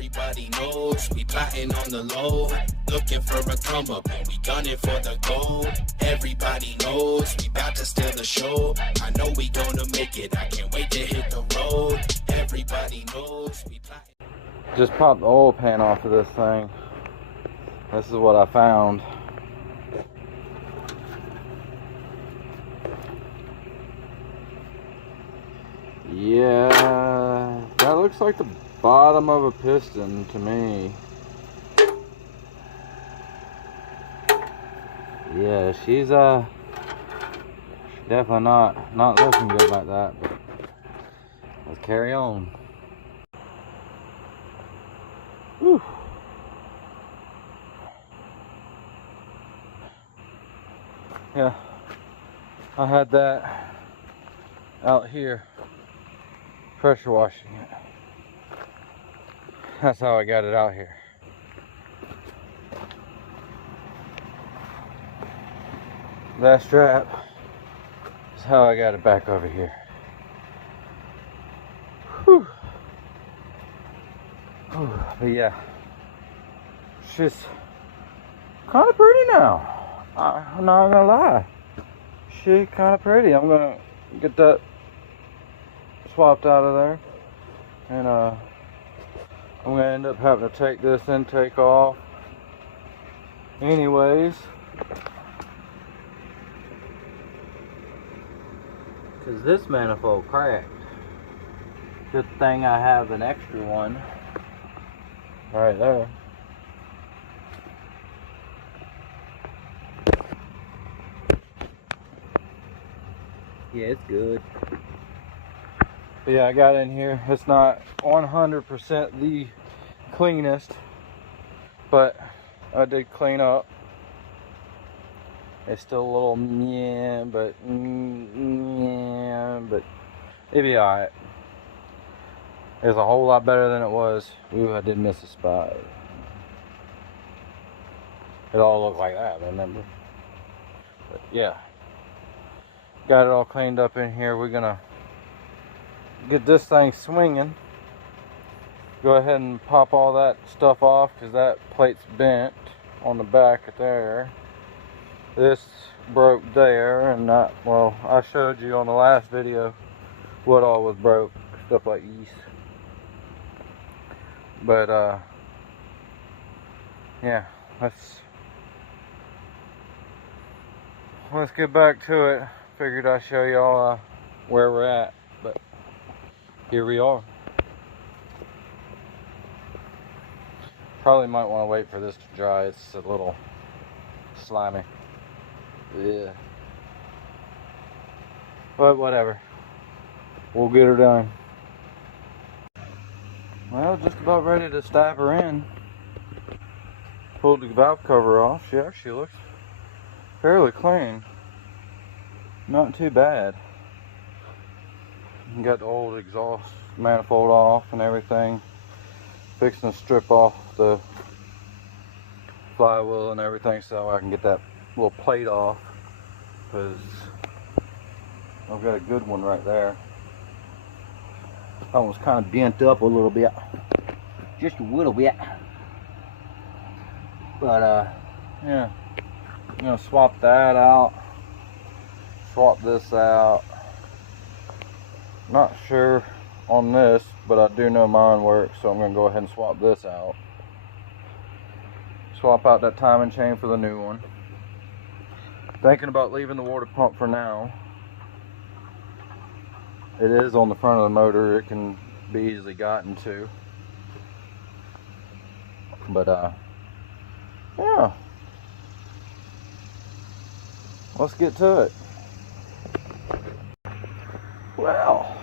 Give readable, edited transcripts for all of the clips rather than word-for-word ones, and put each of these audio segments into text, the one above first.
Everybody knows we plotting on the low, looking for a come up and we gunning for the gold. Everybody knows we about to steal the show. I know we gonna make it, I can't wait to hit the road. Everybody knows we plotting. Just popped the oil pan off of this thing. This is what I found. Yeah, that looks like the bottom of a piston to me. Yeah, she's definitely not looking good like that, but let's carry on. Whew. Yeah, I had that out here pressure washing it. That's how I got it out here. That strap is how I got it back over here. Whew. Whew. But yeah, she's kind of pretty now. I'm not gonna lie, she's kind of pretty. I'm gonna get that swapped out of there, and I'm gonna end up having to take this intake off anyways, because this manifold cracked. Good thing I have an extra one right there. Yeah, it's good. But yeah, I got in here. It's not 100% the cleanest, but I did clean up. It's still a little but it'd be alright. It's a whole lot better than it was. Ooh, I did miss a spot. It all looked like that, remember? But yeah, got it all cleaned up in here. We're gonna get this thing swinging. Go ahead and pop all that stuff off because that plate's bent on the back there. This broke there, and well, I showed you on the last video what all was broke, stuff like these. But yeah, let's get back to it. Figured I'd show y'all where we're at, but here we are. Probably might want to wait for this to dry. It's a little slimy. Yeah. But whatever. We'll get her done. Well, just about ready to stab her in. Pulled the valve cover off. She actually looks fairly clean. Not too bad. Got the old exhaust manifold off and everything. Fixing to strip off the flywheel and everything so I can get that little plate off, because I've got a good one right there. That one's kind of bent up a little bit, just a little bit. But yeah, I'm gonna swap that out, swap this out. Not sure on this, but I do know mine works, so I'm gonna go ahead and swap this out. Swap out that timing chain for the new one. Thinking about leaving the water pump for now. It is on the front of the motor. It can be easily gotten to. But yeah. Let's get to it. Well,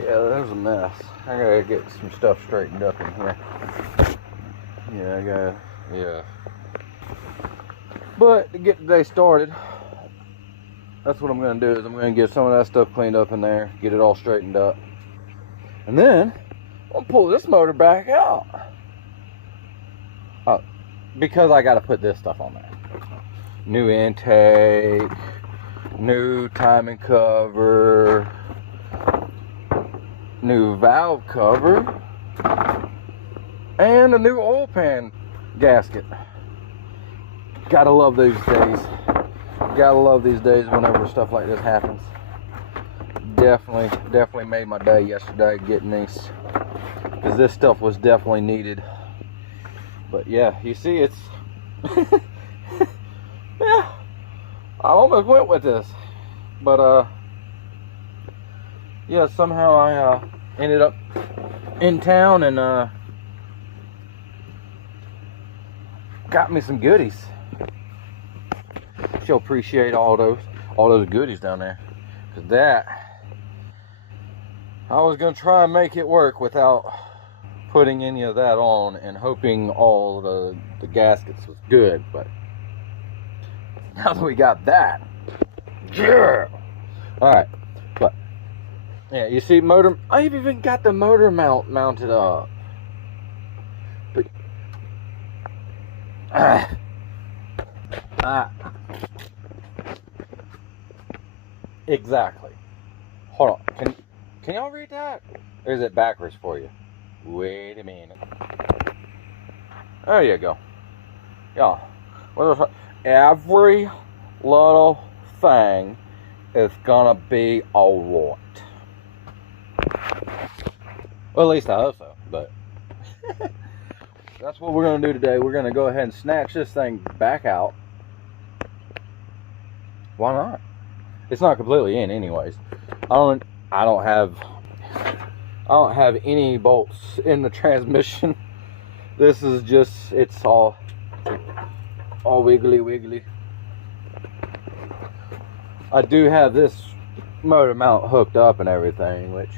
yeah, there's a mess. I gotta get some stuff straightened up in here. Yeah. But to get the day started, that's what I'm gonna do. Is I'm gonna get some of that stuff cleaned up in there, get it all straightened up, and then I'll pull this motor back out. Because I gotta put this stuff on there. New intake, new timing cover, new valve cover, And a new oil pan gasket. Gotta love these days. Gotta love these days whenever stuff like this happens. Definitely made my day yesterday getting these, because this stuff was definitely needed. But yeah, you see, it's yeah, I almost went with this, but yeah, somehow I ended up in town and got me some goodies. She'll appreciate all those goodies down there, because that, I was gonna try and make it work without putting any of that on and hoping all the gaskets was good. But now that we got that, yeah. All right, but yeah, you see, motor. I've even got the motor mounted up. But exactly. Hold on. Can y'all read that? Or is it backwards for you? Wait a minute. There you go. Yeah. Every little thing is gonna be alright. Well, at least I hope so. But that's what we're gonna do today. We're gonna go ahead and snatch this thing back out. Why not? It's not completely in, anyways. I don't have any bolts in the transmission. This is just, it's all wiggly. I do have this motor mount hooked up and everything, which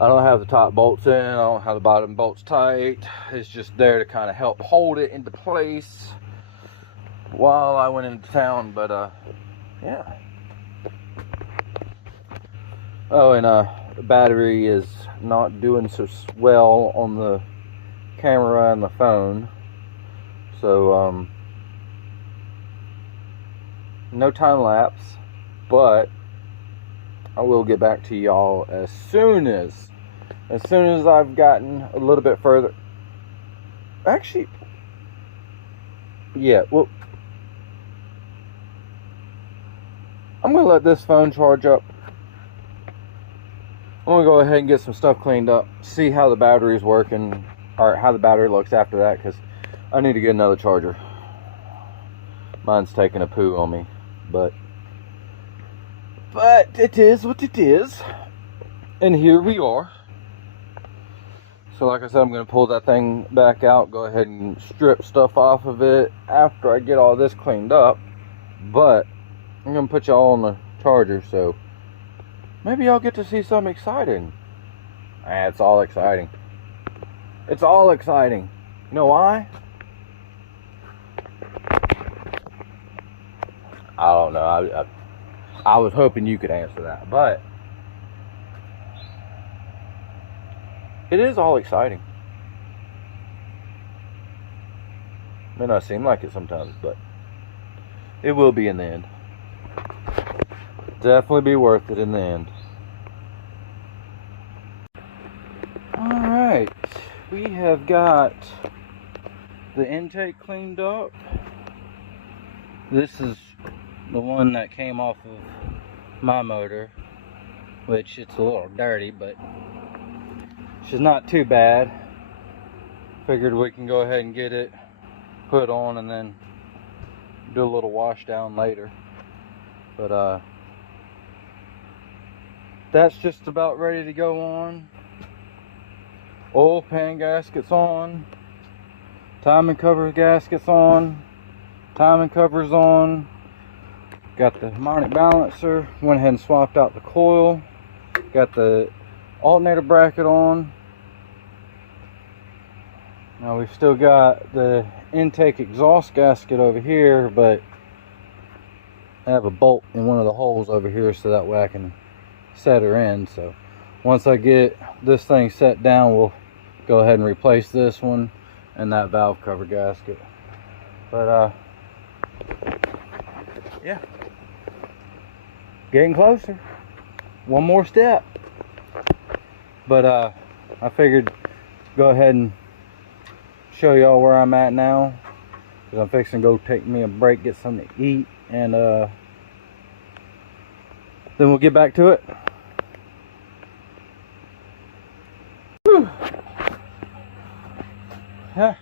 I don't have the top bolts in, I don't have the bottom bolts tight. It's just there to kind of help hold it into place while I went into town. But yeah. Oh, and the battery is not doing so well on the camera and the phone, so no time lapse, but I will get back to y'all as soon as I've gotten a little bit further. Actually, yeah, well, I'm gonna let this phone charge up. I'm gonna go ahead and get some stuff cleaned up, see how the battery's working, or how the battery looks after that, because I need to get another charger. Mine's taking a poo on me, but it is what it is, and here we are. So like I said, I'm gonna pull that thing back out, go ahead and strip stuff off of it after I get all this cleaned up. But I'm gonna put y'all on the charger, so maybe y'all get to see something exciting. It's all exciting. It's all exciting. You know why? I don't know. I was hoping you could answer that, but it is all exciting. May not seem like it sometimes, but it will be in the end. Definitely be worth it in the end. Alright, we have got the intake cleaned up. This is the one that came off of my motor, which it's a little dirty, but she's not too bad. Figured we can go ahead and get it put on and then do a little wash down later. But that's just about ready to go on. Oil pan gaskets on, timing cover gaskets on, timing covers on. Got the harmonic balancer, went ahead and swapped out the coil. Got the alternator bracket on. Now we've still got the intake exhaust gasket over here, but I have a bolt in one of the holes over here so that way I can set her in. So once I get this thing set down, we'll go ahead and replace this one and that valve cover gasket. But yeah, getting closer. One more step. But I figured go ahead and show y'all where I'm at now, because I'm fixing to go take me a break, get something to eat, and then we'll get back to it. Whew. Yeah.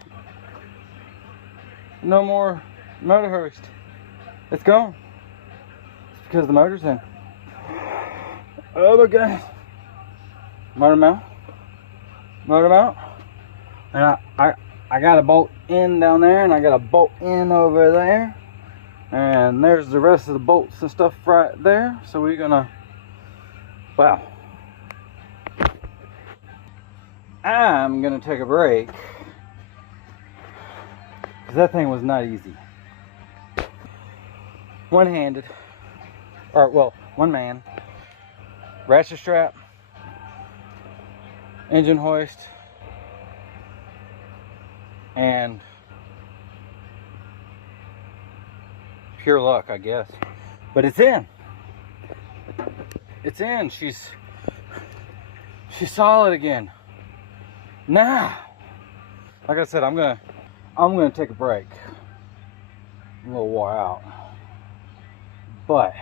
No more motor hoist. It's gone. It's because the motor's in. Oh my goodness. Motor mount. Motor mount. And I got a bolt in down there, and I got a bolt in over there. And there's the rest of the bolts and stuff right there. So we're gonna, wow. I'm gonna take a break, because that thing was not easy. One-handed, or well, one man, ratchet strap, engine hoist, and pure luck, I guess. But it's in. It's in. She's solid again. Now, like I said, I'm gonna take a break. I'm a little wore out. But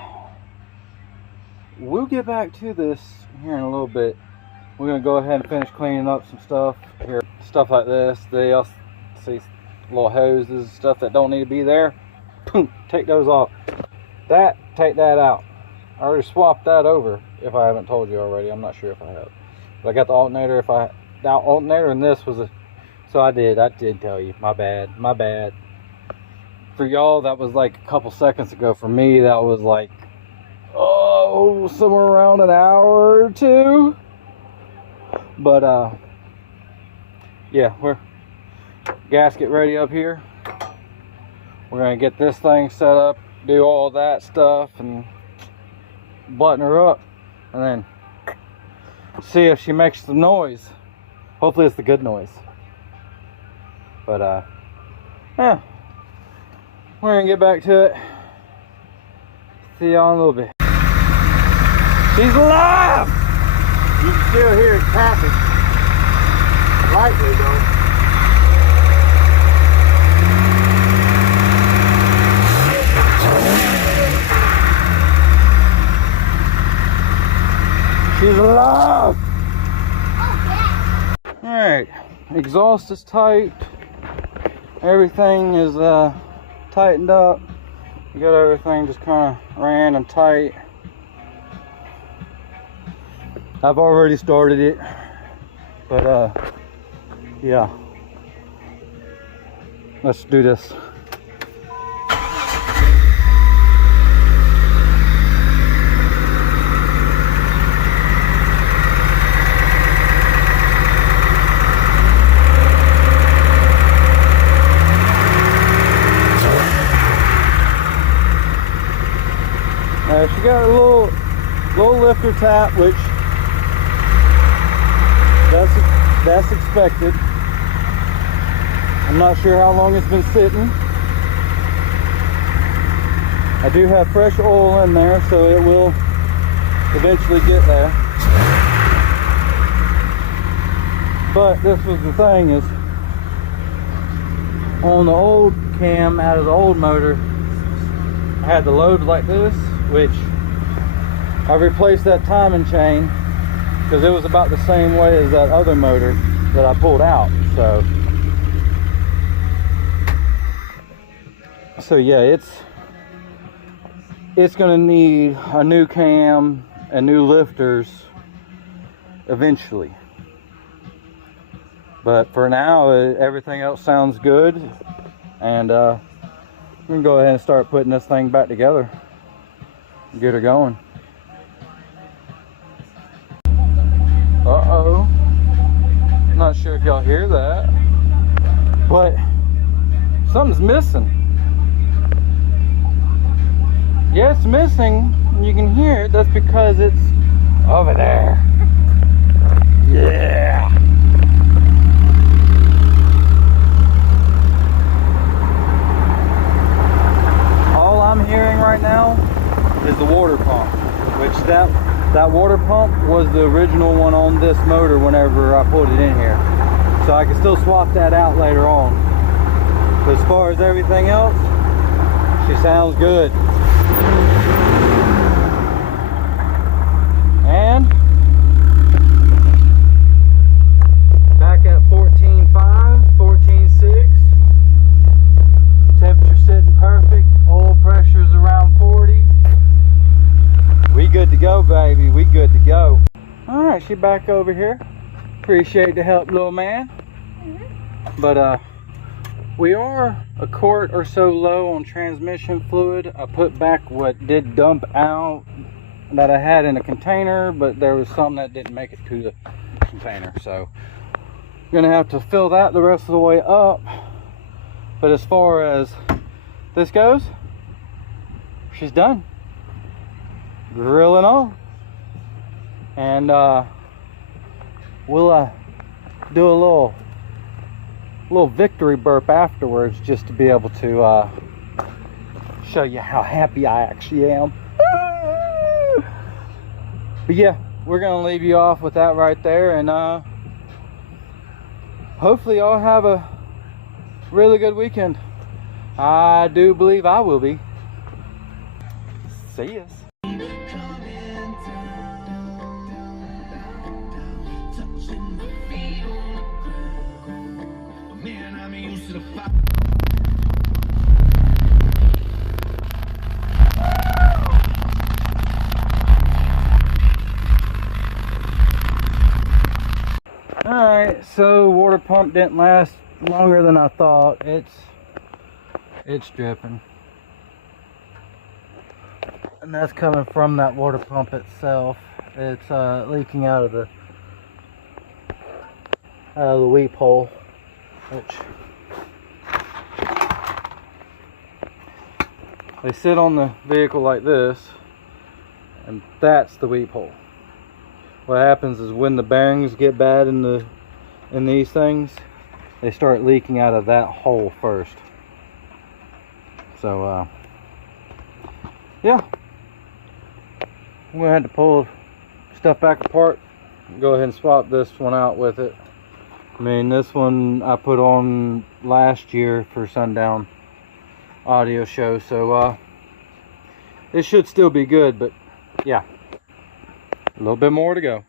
we'll get back to this here in a little bit. We're gonna go ahead and finish cleaning up some stuff here, stuff like this. They also see little hoses, stuff that don't need to be there. Boom, take those off. Take that out. I already swapped that over. If I haven't told you already, I'm not sure if I have. But I got the alternator. The alternator and this was a. So I did tell you. My bad. For y'all, that was like a couple seconds ago. For me, that was like, oh, somewhere around an hour or two. But yeah, we're gasket ready up here. We're gonna get this thing set up, do all that stuff, and button her up, and then see if she makes the noise. Hopefully it's the good noise. But yeah, we're gonna get back to it. See y'all in a little bit. She's alive! You can still hear traffic. Lightly though. She's alive! Alright, exhaust is tight. Everything is tightened up. We got everything just kind of ran and tight. I've already started it, but yeah, let's do this. She got a little lifter tap, which that's expected. I'm not sure how long it's been sitting. I do have fresh oil in there, so it will eventually get there. But this was the thing, is on the old cam out of the old motor, I had the load like this, which I replaced that timing chain because it was about the same way as that other motor that I pulled out. So yeah, it's gonna need a new cam and new lifters eventually. But for now, everything else sounds good, and we're gonna go ahead and start putting this thing back together. Get her going. Uh-oh. Not sure if y'all hear that, but something's missing. Yeah, it's missing. You can hear it. That's because it's over there. Yeah. All I'm hearing right now is the water pump, which that water pump was the original one on this motor whenever I put it in here. So I can still swap that out later on. But as far as everything else, she sounds good. And back at 14.5, 14.6. Temperature sitting perfect. Oil pressure's around 40. We good to go, baby. We good to go. All right, she back over here. Appreciate the help, little man. But we are a quart or so low on transmission fluid. I put back what did dump out that I had in a container, but there was some that didn't make it to the container, so I'm gonna have to fill that the rest of the way up. But as far as this goes, she's done, grill and all. And we'll do a little victory burp afterwards, just to be able to show you how happy I actually am. But yeah, we're gonna leave you off with that right there, and hopefully y'all have a really good weekend. I do believe I will be. See us. Alright, so water pump didn't last longer than I thought. It's dripping. And that's coming from that water pump itself. It's leaking out of the weep hole, which they sit on the vehicle like this, and that's the weep hole. What happens is when the bearings get bad in these things, they start leaking out of that hole first. So yeah, I'm gonna have to pull stuff back apart, go ahead and swap this one out with it. I mean, this one I put on last year for Sundown Audio Show, so it should still be good, but yeah, a little bit more to go.